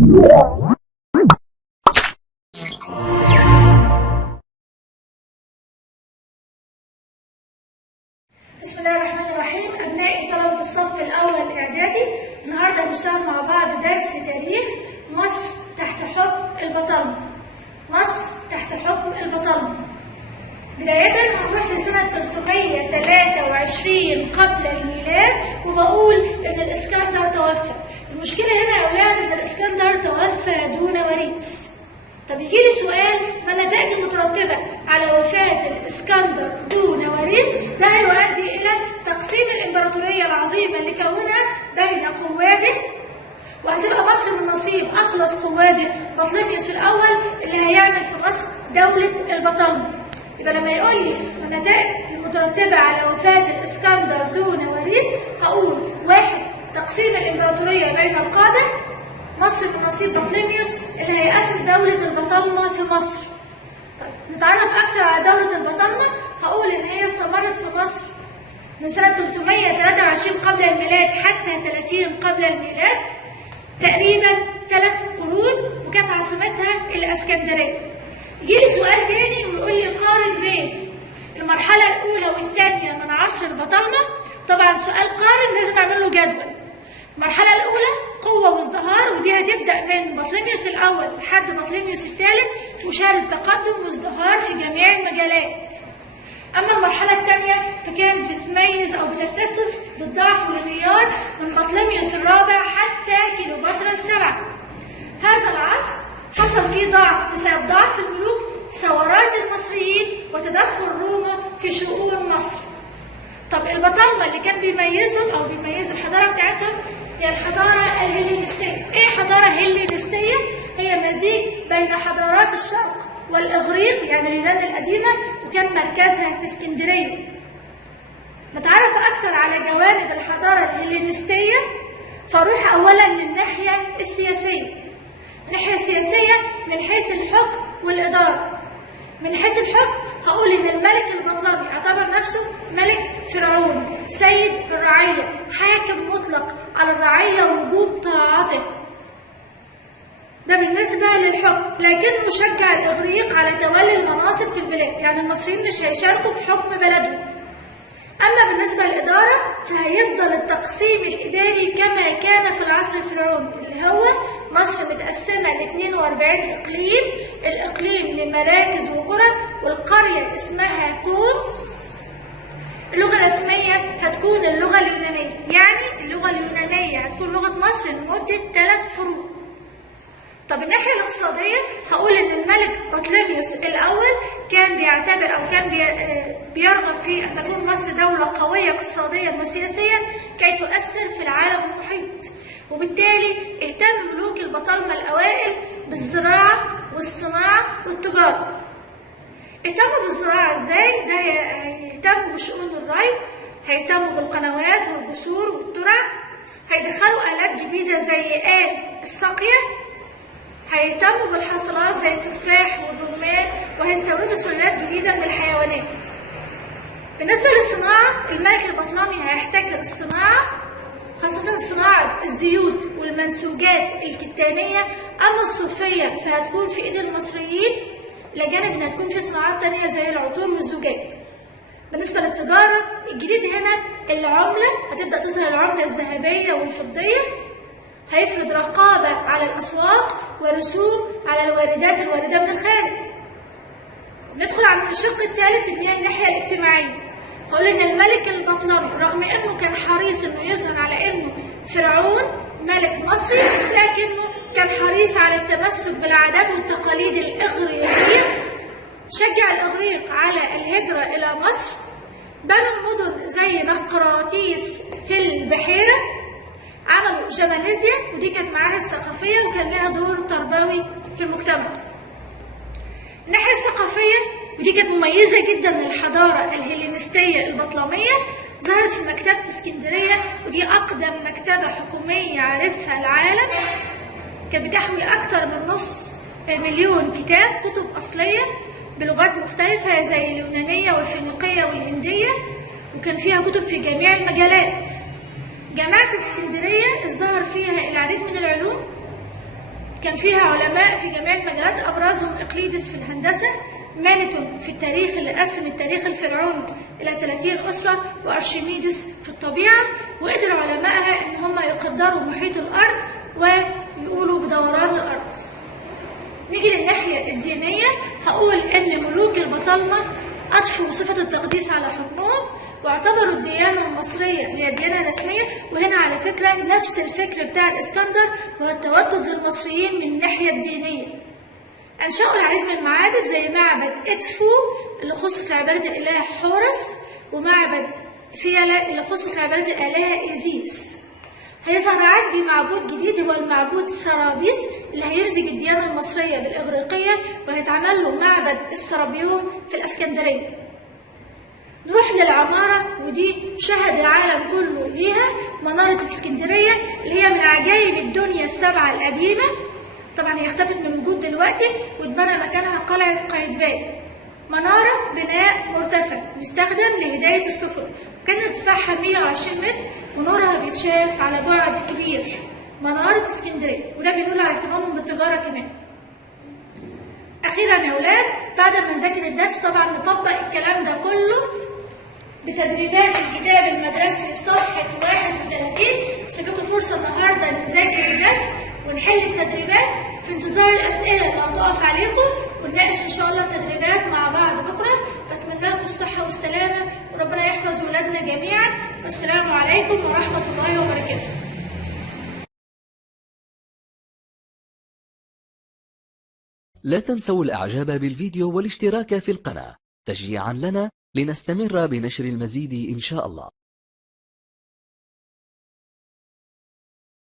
بسم الله الرحمن الرحيم. أبنائي طلبة الصف الأول إعدادي، النهارده هنشتغل مع بعض درس تاريخ مصر تحت حكم البطالمة. مصر تحت حكم البطالمة. بداية هنروح لسنة 323 قبل الميلاد، وبقول إن الإسكندر توفى. المشكلة هنا يا أولاد إن الإسكندر توفى دون وريث. طب يجي لي سؤال: ما النتائج المترتبة على وفاة الإسكندر دون وريث؟ ده هيؤدي إلى تقسيم الإمبراطورية العظيمة اللي كونها بين قواده، وهتبقى مصر من نصيب أخلص قواده بطليميوس الأول اللي هيعمل في مصر دولة البطالمة. يبقى لما يقول لي النتائج المترتبة على وفاة الإسكندر دون وريث، هقول: 1. تقسيم الإمبراطورية بين القادة، مصر من نصيب بطليميوس اللي هيأسس دولة البطالمة في مصر. طيب نتعرف أكتر على دولة البطالمة. هقول إن هي استمرت في مصر من سنة 323 قبل الميلاد حتى 30 قبل الميلاد، تقريبا 3 قرون، وكانت عاصمتها الإسكندرية. يجيلي سؤال تاني ويقول لي: قارن بين المرحلة الأولى والثانية من عصر البطالمة. طبعا سؤال قارن لازم أعمل له جدول. المرحلة الأولى قوة وازدهار، ودي هتبدأ من بطليميوس الأول لحد بطليميوس الثالث، مشاهدة تقدم وازدهار في جميع المجالات. أما المرحلة الثانية فكانت بتتميز أو بتتصف بالضعف والانهيار من بطليميوس الرابع حتى كليوباترا السبعة. هذا العصر حصل فيه ضعف بسبب ضعف الملوك، ثورات المصريين، وتدخل روما في شؤون مصر. طب البطالمة اللي كان بيميزهم أو بيميز الحضارة بتاعتهم هي الحضارة الهلينستية. إيه حضارة هلينستية؟ هي مزيج بين حضارات الشرق والإغريق، يعني اليونان القديمة، وكان مركزها في اسكندرية. نتعرف أكتر على جوانب الحضارة الهلينستية، فأروح أولا للناحية السياسية. الناحية السياسية من حيث الحكم والإدارة. من حيث الحكم هقول إن الملك البطلمي اعتبر نفسه ملك فرعون، سيد الرعية، حاكم مطلق على الرعية ووجوب طاعته. ده بالنسبة للحكم، لكنه شجع الإغريق على تولي المناصب في البلاد، يعني المصريين مش هيشاركوا في حكم بلدهم. أما بالنسبة للإدارة فهيفضل التقسيم الإداري كما كان في العصر الفرعوني، اللي هو مصر متقسمة ل 42 إقليم، الإقليم لمراكز وقرى، والقرية اسمها كوم. اللغة الرسمية هتكون اللغة اليونانية، يعني اللغة اليونانية هتكون لغة مصر لمدة 3 قرون. طب الناحية الاقتصادية هقول إن الملك بطليميوس الأول كان بيعتبر أو كان بيرغب في أن تكون مصر دولة قوية اقتصاديا وسياسيا كي تؤثر في العالم المحيط، وبالتالي اهتم ملوك البطالمة الأوائل بالزراعة والصناعة والتجارة. اهتموا بالزراعة ازاي؟ ده هيهتموا بشؤون الري، هيهتموا بالقنوات والجسور والترع، هيدخلوا آلات جديدة زي آلة الساقية، هيهتموا بالحاصلات زي التفاح والرمان، وهيستوردوا سلالات جديدة من الحيوانات. بالنسبة للصناعة، الملك البطلمي هيحتكر الصناعة، خاصة صناعة الزيوت والمنسوجات الكتانية. أما الصوفية فهتكون في إيد المصريين، لجانب إنها تكون في صناعات تانية زي العطور والزجاج. بالنسبة للتجارة الجديد هنا العملة، هتبدأ تظهر العملة الذهبية والفضية، هيفرض رقابة على الأسواق ورسوم على الواردة من الخارج. ندخل على الشق الثالث اللي هي الناحية الاجتماعية. هقول إن الملك البطلمي رغم إنه كان حريص إنه يظهر على إنه فرعون ملك مصري، لكنه كان حريص على التمسك بالعادات والتقاليد الإغريقية. شجع الإغريق على الهجرة إلى مصر، بنوا مدن زي بقراطيس في البحيرة، عملوا جماليزيا، ودي كانت معاهد ثقافية وكان لها دور تربوي في المجتمع. الناحية الثقافية ودي كانت مميزة جدا للحضارة الهلينستية البطلمية، ظهرت في مكتبة اسكندرية، ودي أقدم مكتبة حكومية عرفها العالم. كانت بتحوي أكثر من نص مليون كتاب، كتب أصلية بلغات مختلفة زي اليونانية والفينيقية والهندية، وكان فيها كتب في جميع المجالات. جامعة اسكندرية ظهر فيها العديد من العلوم كان فيها علماء في جميع المجالات، أبرزهم إقليدس في الهندسة، مانيتون في التاريخ اللي قسم التاريخ الفرعوني إلى 30 أسرة، وأرشميدس في الطبيعة. وقدر علمائها إن هم يقدروا محيط الأرض ويقولوا بدوران الأرض. نيجي للناحية الدينية، هقول إن ملوك البطالمة أضفوا صفة التقديس على حكمهم، واعتبروا الديانة المصرية اللي هي ديانة رسمية. وهنا على فكرة نفس الفكر بتاع الإسكندر، وهو التودد للمصريين من الناحية الدينية. أنشأوا العديد من المعابد زي معبد إدفو اللي خصص لعبادة الإله حورس، ومعبد فيلا اللي خصص لعبادة الآلهة إيزيس. هيظهر عندي معبود جديد هو المعبود سرابيس اللي هيمزج الديانة المصرية بالإغريقية، وهيتعمل له معبد السرابيون في الإسكندرية. نروح للعمارة، ودي شهد العالم كله ليها، منارة الإسكندرية اللي هي من عجائب الدنيا السبعة القديمة. طبعا هي اختفت من الوجود دلوقتي، واتبنى مكانها قلعة قايتباي. منارة بناء مرتفع يستخدم لهداية السفن، كان ارتفاعها 120 متر ونورها بيتشاف على بعد كبير. منارة اسكندرية، وده بيدل على اهتمامهم بالتجارة كمان. أخيرا يا أولاد، بعد ما نذاكر الدرس طبعا نطبق الكلام ده كله بتدريبات الكتاب المدرسي صفحة 31. سيب لكم فرصة النهارده نذاكر الدرس ونحل التدريبات في انتظار الأسئلة اللي هتقف عليكم، ونناقش إن شاء الله التدريبات مع بعض بكرة. بتمنى لكم الصحة والسلامة، وربنا يحفظ ولادنا جميعا. والسلام عليكم ورحمة الله وبركاته. لا تنسوا الإعجاب بالفيديو والاشتراك في القناة تشجيعا لنا لنستمر بنشر المزيد إن شاء الله.